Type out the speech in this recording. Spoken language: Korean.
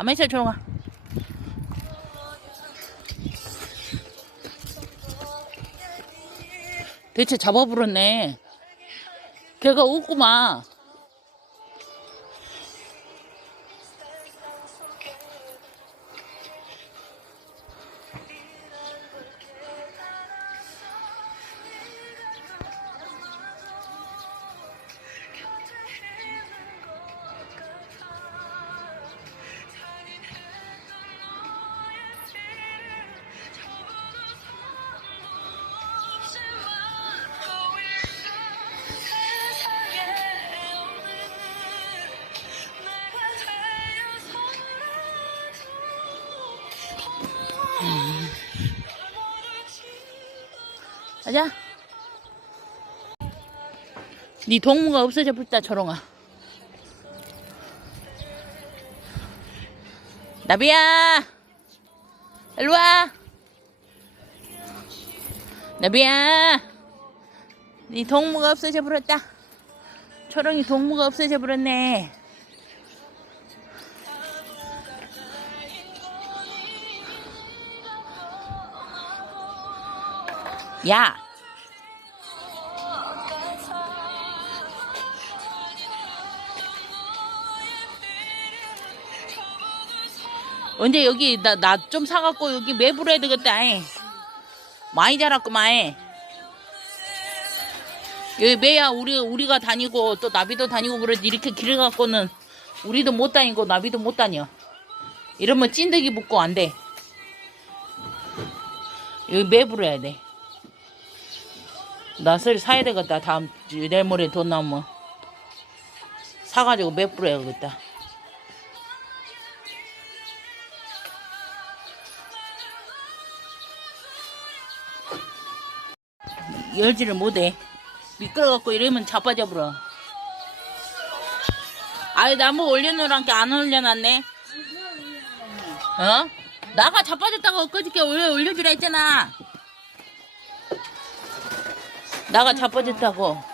가만히 있어 조롱아 대체 잡아버렸네. 걔가 웃구만 가자. 네 동무가 없어져 버렸다 조롱아. 나비야! 일로 와! 나비야! 네 동무가 없어져 버렸다. 초롱이 동무가 없어져 버렸네 야. 언제 여기 나 나 좀 사갖고 여기 매부를 해야 되겠다 잉. 많이 자랐구만 여기 매야 우리 우리가 다니고 또 나비도 다니고 그러지 이렇게 길을 갖고는 우리도 못 다니고 나비도 못 다녀. 이러면 찐득이 붙고 안돼. 여기 매부를 해야 돼 낫을 사야 되겠다 다음 주 내일 모레 돈 나오면 사가지고 매부를 해야겠다 열지를 못해. 미끄러갖고 이러면 자빠져버려. 아이, 나무 올려놓으란 게 안 올려놨네. 어? 나가 자빠졌다고 엊그저께 올려, 올려주라 했잖아. 나가 자빠졌다고.